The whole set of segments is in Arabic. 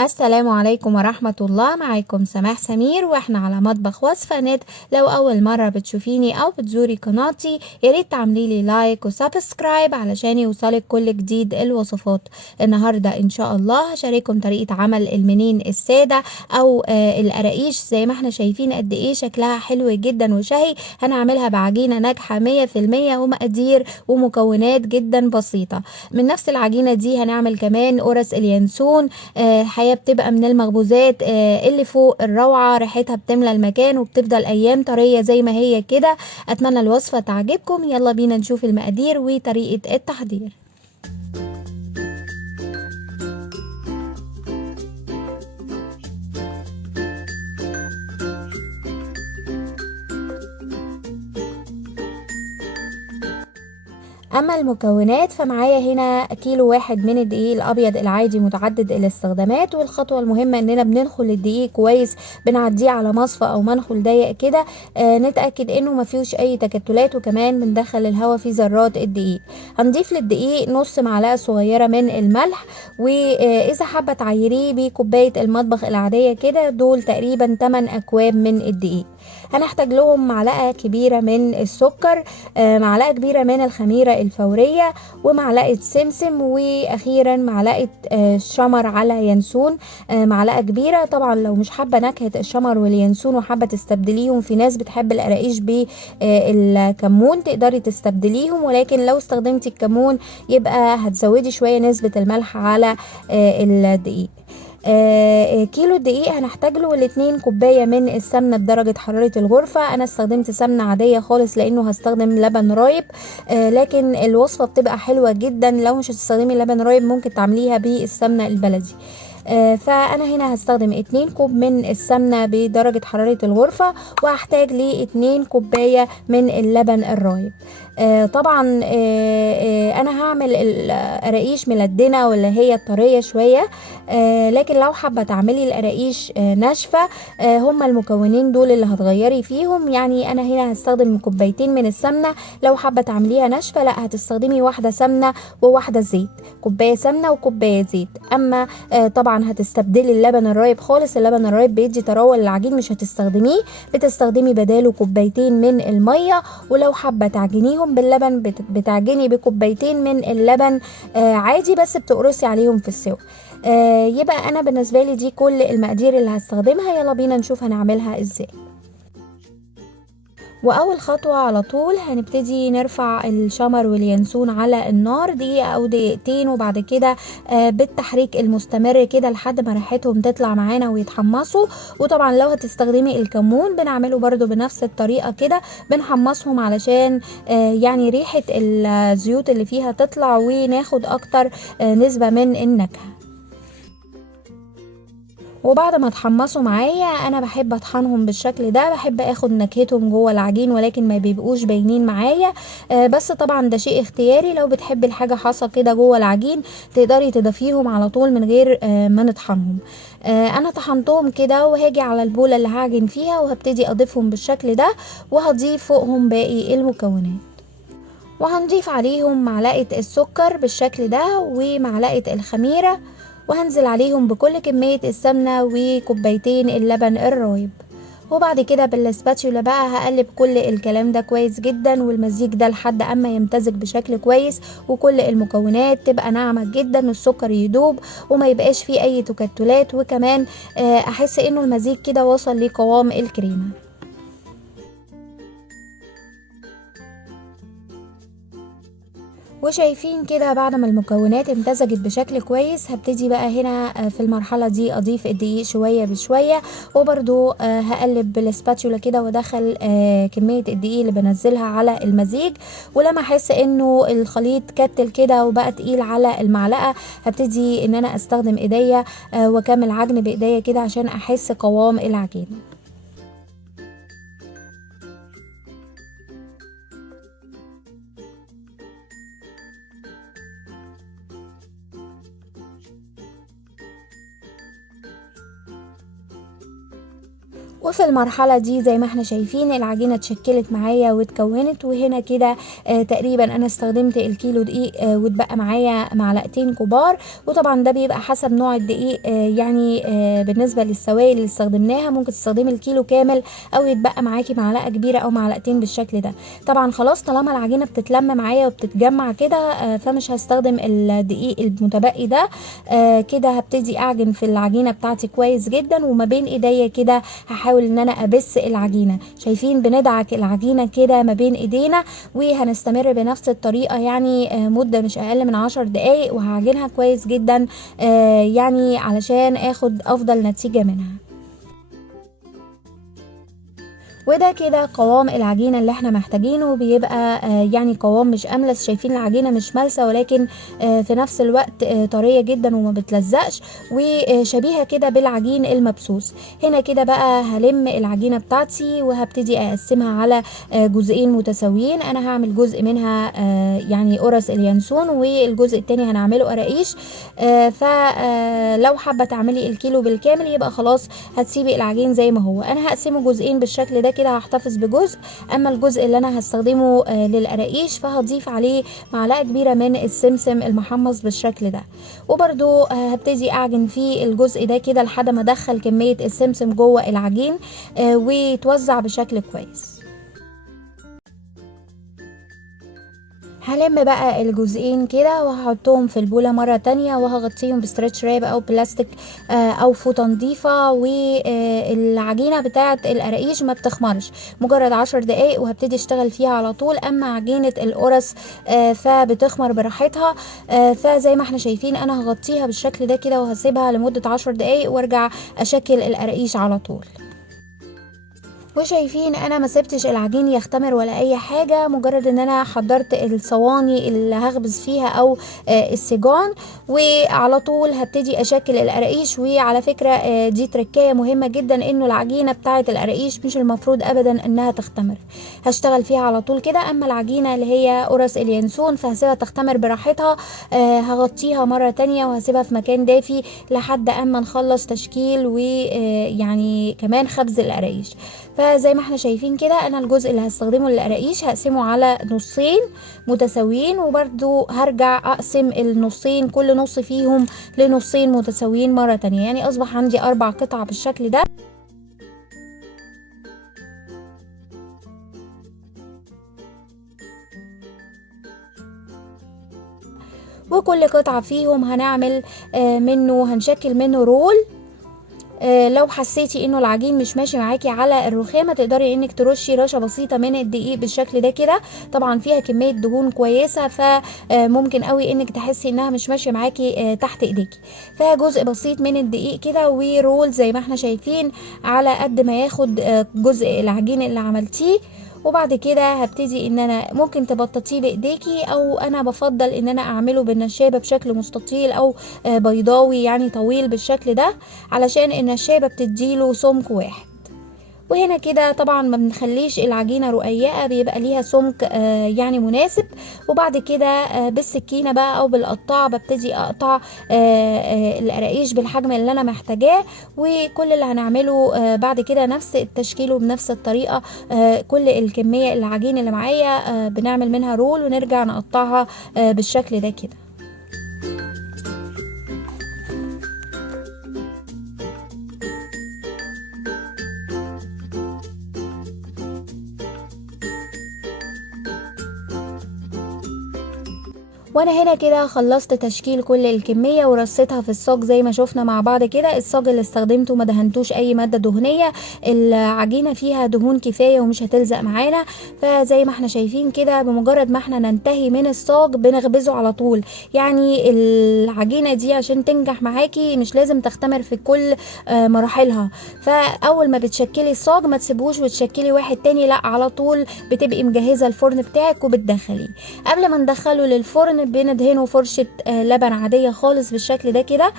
السلام عليكم ورحمة الله. معاكم سماح سمير واحنا على مطبخ وصفة نت. لو أول مرة بتشوفيني أو بتزوري قناتي ياريت تعمليلي لايك وسبسكرايب علشان يوصلك كل جديد الوصفات. النهاردة إن شاء الله هشارككم طريقة عمل المنين السادة أو القراقيش. زي ما احنا شايفين قد ايه شكلها حلو جدا وشهي. هنعملها بعجينة ناجحة 100% ومقادير ومكونات جدا بسيطة. من نفس العجينة دي هنعمل كمان قرص اليانسون. الحقيقة بتبقى من المخبوزات اللي فوق الروعة، ريحتها بتملى المكان وبتفضل أيام طرية زي ما هي كده. أتمنى الوصفة تعجبكم. يلا بينا نشوف المقادير وطريقة التحضير. اما المكونات فمعايا هنا كيلو واحد من الدقيق الابيض العادي متعدد الاستخدامات. والخطوه المهمه اننا بننخل الدقيق كويس، بنعديه على مصفى او منخل ضيق كده. نتاكد انه ما فيهوش اي تكتلات، وكمان بندخل الهواء في ذرات الدقيق. هنضيف للدقيق نص معلقه صغيره من الملح، واذا حابه تعيريه بكوبايه المطبخ العاديه كده، دول تقريبا 8 اكواب من الدقيق. هنحتاج لهم معلقه كبيره من السكر، معلقه كبيره من الخميره الفورية، ومعلقة سمسم، وأخيرا معلقة شمر على ينسون، معلقة كبيرة. طبعا لو مش حابة نكهة الشمر واليانسون وحابة تستبدليهم، في ناس بتحب القراقيش بالكمون تقدري تستبدليهم، ولكن لو استخدمتي الكمون يبقى هتزودي شوية نسبة الملح على الدقيق. كيلو الدقيق هنحتاج له 2 كوباية من السمنة بدرجة حرارة الغرفة. انا استخدمت سمنة عادية خالص لانه هستخدم لبن رايب، لكن الوصفة بتبقى حلوة جدا. لو مش هتستخدمي لبن رايب ممكن تعمليها بالسمنة البلدي. فانا هنا هستخدم 2 كوب من السمنة بدرجة حرارة الغرفة، وهحتاج ل 2 كوباية من اللبن الرايب. طبعا انا هعمل القراقيش ملدنة ولا هي طرية شوية، لكن لو حابة تعملي القراقيش ناشفة، هما المكونين دول اللي هتغيري فيهم. يعني انا هنا هستخدم كوبايتين من السمنة. لو حابة تعمليها ناشفة لا، هتستخدمي واحدة سمنة وواحدة زيت، كوباية سمنة وكوباية زيت. اما طبعا هتستبدلي اللبن الرايب خالص، اللبن الرايب بيدي طراوة للعجين مش هتستخدميه، بتستخدمي بداله كوبايتين من المية. ولو حابة تعجنيهم باللبن بتعجني بكوبايتين من اللبن عادي، بس بتقرصي عليهم في السوا. يبقى انا بالنسبة لي دي كل المقادير اللي هستخدمها. يلا بينا نشوف هنعملها ازاي. واول خطوة على طول هنبتدي نرفع الشمر واليانسون على النار دقيقة او دقيقتين، وبعد كده بالتحريك المستمر كده لحد ما ريحتهم تطلع معانا ويتحمصوا. وطبعا لو هتستخدمي الكمون بنعمله برضو بنفس الطريقة كده، بنحمصهم علشان يعني ريحة الزيوت اللي فيها تطلع وناخد اكتر نسبة من النكهة. وبعد ما اتحمصوا معايا انا بحب اطحنهم بالشكل ده، بحب اخد نكهتهم جوه العجين ولكن ما بيبقوش باينين معايا. بس طبعا ده شيء اختياري. لو بتحبي الحاجه حصى كده جوه العجين تقدري تضيفيهم على طول من غير ما نطحنهم. انا طحنتهم كده، وهاجي على البوله اللي هعجن فيها وهبتدي اضيفهم بالشكل ده، وهضيف فوقهم باقي المكونات. وهنضيف عليهم معلقة السكر بالشكل ده ومعلقة الخميرة، وهنزل عليهم بكل كمية السمنة وكوبايتين اللبن الرايب. وبعد كده بالسباتشولا بقى هقلب كل الكلام ده كويس جدا، والمزيج ده لحد اما يمتزج بشكل كويس وكل المكونات تبقى ناعمة جدا، السكر يدوب وما يبقاش فيه اي تكتلات، وكمان احس انه المزيج كده وصل لقوام الكريمة. وشايفين كده بعد ما المكونات امتزجت بشكل كويس، هبتدي بقى هنا في المرحلة دي اضيف الدقيق شوية بشوية، وبرضو هقلب بالسباتشولا كده وادخل كمية الدقيق اللي بنزلها على المزيج. ولما احس انه الخليط كتل كده وبقى تقيل على المعلقة، هبتدي ان انا استخدم ايديا واكمل عجن بايديا كده عشان احس قوام العجين. وفي المرحلة دي زي ما احنا شايفين العجينة اتشكلت معايا واتكونت، وهنا كده تقريبا انا استخدمت الكيلو دقيق واتبقى معايا معلقتين كبار. وطبعا ده بيبقى حسب نوع الدقيق، يعني بالنسبة للسوائل اللي استخدمناها ممكن تستخدمي الكيلو كامل او يتبقى معاكي معلقة كبيرة او معلقتين بالشكل ده. طبعا خلاص طالما العجينة بتتلم معايا وبتتجمع كده فمش هستخدم الدقيق المتبقي ده. كده هبتدي اعجن في العجينة بتاعتي كويس جدا، وما بين ايديا كده هحاول ان انا ابس العجينة. شايفين بندعك العجينة كده ما بين ايدينا، وهنستمر بنفس الطريقة يعني مدة مش اقل من 10 دقايق، وهعجنها كويس جدا يعني علشان اخد افضل نتيجة منها. وده كده قوام العجينة اللي احنا محتاجينه، بيبقى يعني قوام مش املس. شايفين العجينة مش ملسة ولكن في نفس الوقت طرية جدا وما بتلزقش، وشبيهة كده بالعجين المبسوس. هنا كده بقى هلم العجينة بتاعتي وهبتدي اقسمها على جزئين متساويين. انا هعمل جزء منها يعني قرص اليانسون، والجزء التاني هنعمله قراقيش. فلو حابة تعملي الكيلو بالكامل يبقى خلاص هتسيبي العجين زي ما هو. انا هقسمه جزئين بالشكل ده كده، هحتفظ بجزء. اما الجزء اللي انا هستخدمه للقراقيش فهضيف عليه معلقه كبيره من السمسم المحمص بالشكل ده. وبرده هبتدي اعجن في الجزء ده كده لحد ما ادخل كميه السمسم جوه العجين ويتوزع بشكل كويس. هلم بقى الجزئين كده وهحطهم في البولة مرة تانية، وهغطيهم بستريتش راب او بلاستيك او فوطة نظيفة. والعجينة بتاعة القراقيش ما بتخمرش، مجرد 10 دقايق وهبتدي اشتغل فيها على طول. اما عجينة القرص فبتخمر براحتها. فزي ما احنا شايفين انا هغطيها بالشكل ده كده وهسيبها لمدة 10 دقايق وارجع اشكل القراقيش على طول. وشايفين انا ما سبتش العجين يختمر ولا اي حاجة، مجرد ان انا حضرت الصواني اللي هخبز فيها او السيجان، وعلى طول هبتدي اشكل القراقيش. وعلى فكرة دي تركية مهمة جدا، انه العجينة بتاعة القراقيش مش المفروض ابدا انها تختمر. هشتغل فيها على طول كده. اما العجينة اللي هي قرص اليانسون فهسيبها تختمر براحتها. هغطيها مرة تانية وهسيبها في مكان دافي لحد اما نخلص تشكيل ويعني كمان خبز القراقيش. فزي ما احنا شايفين كده انا الجزء اللي هستخدمه للقراقيش هقسمه على نصين متساويين، وبرده هرجع اقسم النصين كل نص فيهم لنصين متساويين مرة تانية. يعني اصبح عندي 4 قطع بالشكل ده. وكل قطعة فيهم هنعمل هنشكل منه رول. لو حسيتي انه العجين مش ماشي معاكي على الرخامه تقدري انك ترشي رشه بسيطه من الدقيق بالشكل ده كده. طبعا فيها كميه دهون كويسه فممكن قوي انك تحسي انها مش ماشيه معاكي تحت ايديكي. فجزء بسيط من الدقيق كده ورول زي ما احنا شايفين على قد ما ياخد جزء العجين اللي عملتيه. وبعد كده هبتدي ان انا ممكن تبططيه بايديكي، او انا بفضل ان انا اعمله بالنشابه بشكل مستطيل او بيضاوي يعني طويل بالشكل ده، علشان النشابه بتديله سمك واحد. وهنا كده طبعا ما بنخليش العجينه رقيقه، بيبقى ليها سمك يعني مناسب. وبعد كده بالسكينه بقى او بالقطاع ببتدي اقطع القراقيش بالحجم اللي انا محتاجاه. وكل اللي هنعمله بعد كده نفس التشكيل وبنفس الطريقه. كل الكميه العجين اللي معايا بنعمل منها رول ونرجع نقطعها بالشكل ده كده. وانا هنا كده خلصت تشكيل كل الكمية ورصيتها في الصاج زي ما شفنا مع بعض كده. الصاج اللي استخدمته ما دهنتوش اي مادة دهنية، العجينة فيها دهون كفاية ومش هتلزق معانا. فزي ما احنا شايفين كده بمجرد ما احنا ننتهي من الصاج بنخبزه على طول. يعني العجينة دي عشان تنجح معاكي مش لازم تختمر في كل مراحلها. فاول ما بتشكلي الصاج ما تسيبوش وتشكلي واحد تاني، لا على طول بتبقي مجهزة الفرن بتاعك وبتدخليه. قبل ما ندخله للفرن الفرن بندهنه فرشة لبن عادية خالص بالشكل ده كده.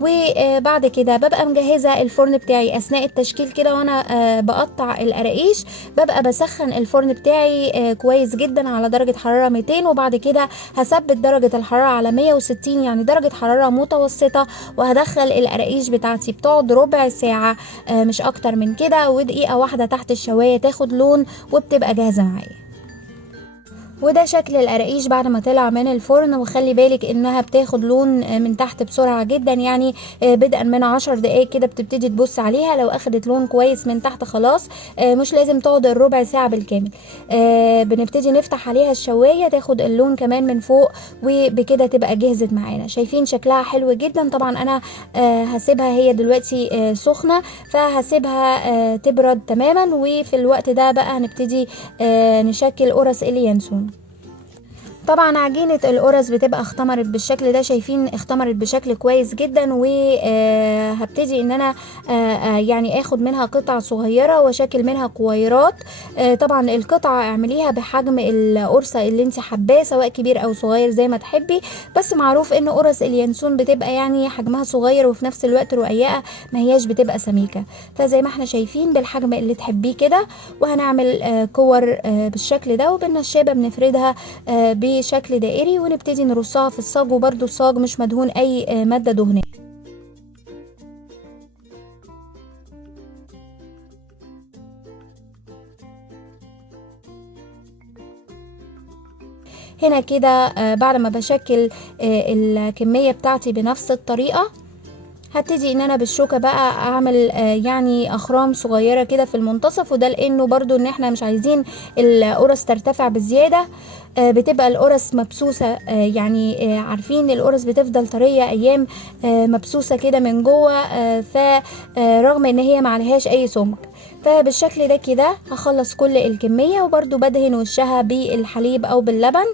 وبعد كده ببقى مجهزة الفرن بتاعي اثناء التشكيل كده، وانا بقطع القراقيش ببقى بسخن الفرن بتاعي كويس جدا على درجة حرارة 200، وبعد كده هثبت درجة الحرارة على 160 يعني درجة حرارة متوسطة، وهدخل القراقيش بتاعتي بتقعد ربع ساعة مش اكتر من كده، ودقيقة واحدة تحت الشواية تاخد لون وبتبقى جاهزة معايا. وده شكل القراقيش بعد ما طلع من الفرن. وخلي بالك انها بتاخد لون من تحت بسرعة جدا، يعني بدءا من 10 دقايق كده بتبتدي تبص عليها، لو اخدت لون كويس من تحت خلاص، مش لازم تقعد الربع ساعة بالكامل. بنبتدي نفتح عليها الشواية تاخد اللون كمان من فوق، وبكده تبقى جهزت معانا. شايفين شكلها حلو جدا. طبعا انا هسيبها هي دلوقتي سخنة، فهسيبها تبرد تماما، وفي الوقت ده بقى هنبتدي نشكل قرص اليانسون. طبعا عجينة القرص بتبقى اختمرت بالشكل ده، شايفين اختمرت بشكل كويس جدا. وهبتدي ان انا يعني اخد منها قطع صغيرة واشكل منها كويرات. طبعا القطعة اعمليها بحجم القرصة اللي انت حباه، سواء كبير او صغير زي ما تحبي، بس معروف ان قرص اليانسون بتبقى يعني حجمها صغير وفي نفس الوقت رقيقة، ما هياش بتبقى سميكة. فزي ما احنا شايفين بالحجم اللي تحبيه كده. وهنعمل كور بالشكل ده، وبالنشابة بنفردها بشكل دائري، ونبتدي نرصها في الصاج. وبرده الصاج مش مدهون اي مادة دهنية. هنا كده بعد ما بشكل الكمية بتاعتي بنفس الطريقة، هبتدي ان انا بالشوكة بقى اعمل يعني اخرام صغيرة كده في المنتصف، وده لانه برضو ان احنا مش عايزين القرص ترتفع بزيادة. بتبقى القرص مبسوسة، يعني عارفين القرص بتفضل طرية ايام مبسوسة كده من جوه، فرغم ان هي معلهاش اي سمك. فبالشكل ده كده هخلص كل الكمية، وبرضو بدهن وشها بالحليب او باللبن،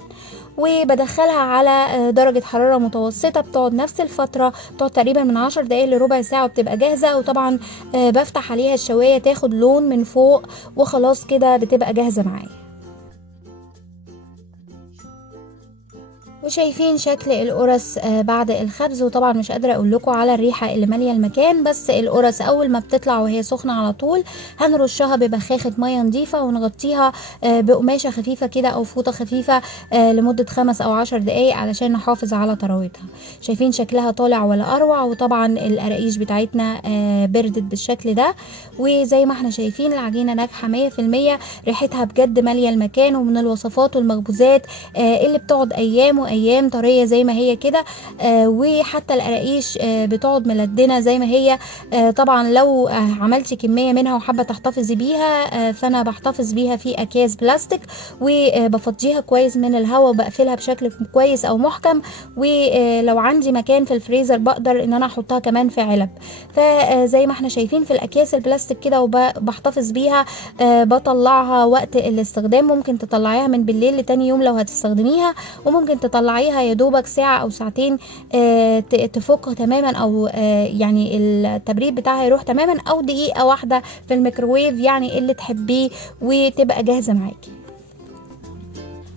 وبدخلها على درجة حرارة متوسطة بتقعد نفس الفترة، بتقعد تقريبا من 10 دقايق لربع ساعة وبتبقى جاهزة. وطبعا بفتح عليها الشواية تاخد لون من فوق، وخلاص كده بتبقى جاهزة معايا. وشايفين شكل القرص بعد الخبز. وطبعا مش قادرة اقول لكم على الريحة اللي مالية المكان. بس القرص اول ما بتطلع وهي سخنة على طول هنرشها ببخاخة مية نظيفة، ونغطيها بقماشة خفيفة كده او فوطة خفيفة لمدة 5 أو 10 دقايق علشان نحافظ على طراوتها. شايفين شكلها طالع ولا اروع. وطبعا القراقيش بتاعتنا بردت بالشكل ده. وزي ما احنا شايفين العجينة ناجحة 100%. ريحتها بجد مالية المكان، ومن الوصفات والمخبوزات اللي بتقعد ايام طريه زي ما هي كده. وحتى القراقيش بتقعد ملدنه زي ما هي. طبعا لو عملتي كميه منها وحابه تحتفظي بيها، فانا بحتفظ بيها في اكياس بلاستيك، وبفضيها كويس من الهواء، وبقفلها بشكل كويس او محكم. ولو عندي مكان في الفريزر بقدر ان انا احطها كمان في علب. فزي ما احنا شايفين في الاكياس البلاستيك كده، وبحتفظ بيها. بطلعها وقت الاستخدام، ممكن تطلعيها من بالليل لتاني يوم لو هتستخدميها، وممكن تطلعيها يا دوبك ساعة او ساعتين تفك تماما، او يعني التبريد بتاعها يروح تماما، او دقيقة واحدة في الميكروويف يعني اللي تحبيه، وتبقى جاهزة معاكي.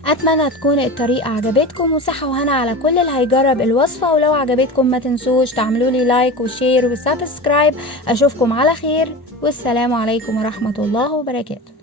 اتمنى تكون الطريقة عجبتكم، وصحة وهنا على كل اللي هيجرب الوصفة. ولو عجبتكم ما تنسوش تعملوا لي لايك وشير وسبسكرايب. اشوفكم على خير، والسلام عليكم ورحمة الله وبركاته.